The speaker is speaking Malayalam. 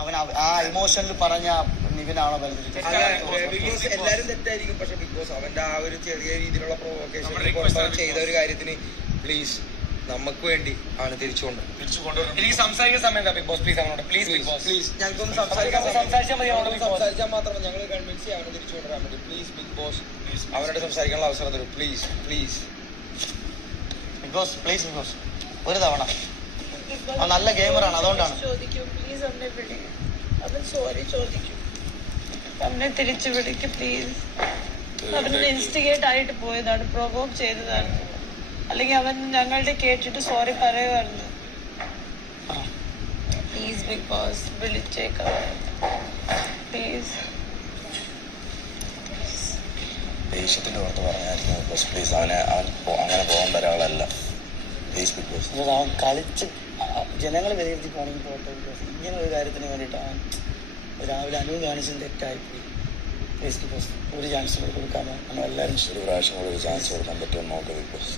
അവൻ ആ ഇമോഷനിൽ പറഞ്ഞ നിവിനാണോ വലുത്? ബിഗ് ബോസ് എല്ലാരും തെറ്റായിരിക്കും, പക്ഷെ ബിഗ് ബോസ് അവന്റെ ആ ഒരു ചെറിയ രീതിയിലുള്ള പ്രൊവോക്കേഷൻ ചെയ്ത ഒരു കാര്യത്തിന് പ്ലീസ് നമുക്ക് വേണ്ടി ആണ് തിരിച്ചുകൊണ്ട് എനിക്ക് സംസാരിക്കുന്ന സമയം ബിഗ് ബോസ് പ്ലീസ് അവനോട് പ്ലീസ് ഞങ്ങൾക്കൊന്ന് സംസാരിച്ചാൽ മാത്രമേ ഞങ്ങൾ കൺവിൻസ് ചെയ്യാൻ തിരിച്ചു കൊണ്ടുവരാൻ വേണ്ടി. പ്ലീസ് ബിഗ് ബോസ് അവരോട് സംസാരിക്കാനുള്ള അവസരം തരും. Please please Bigg Boss please Bigg Boss ഒരു തവണ. നല്ല ഗെയിമറാണ്, അതുകൊണ്ടാണ്. അവനെ തിരിച്ചു വിളിക്കും പ്ലീസ്. അവൻ ഇൻസ്റ്റിഗേറ്റ് ആയിട്ട് പോയതാണ്, പ്രൊവോക്ക് ചെയ്തതാണ്. അല്ലെങ്കിൽ അവൻ ഞങ്ങളുടെ കേട്ടിട്ട് സോറി പറയുമായിരുന്നു. പ്ലീസ് ബിഗ് ബോസ് വിളിച്ചേക്കാം പ്ലീസ്. ദേഷ്യത്തിന്റെ പുറത്ത് പറഞ്ഞായിരുന്നു ബിഗ് ബോസ് പ്ലീസ്. അവൻ അങ്ങനെ പോകേണ്ട ഒരാളല്ല. Please Bigg Boss. അവൻ കളിച്ച് ജനങ്ങൾ വിലയിരുത്തി പോകണമെങ്കിൽ പോട്ടെ. ഇങ്ങനെ ഒരു കാര്യത്തിന് വേണ്ടിയിട്ടാണ് രാവിലെ അനുവ് കാണിച്ചത് തെറ്റായിപ്പോയി. പ്ലീസ് ബിഗ് ബോസ് ഒരു ചാൻസ് കൊടുക്കാമോ? നമ്മളെല്ലാവരും ഒരു പ്രാവശ്യം കൂടി ഒരു ചാൻസ് കൊടുക്കാൻ പറ്റുമോ നോക്കാം ബിഗ് ബോസ്.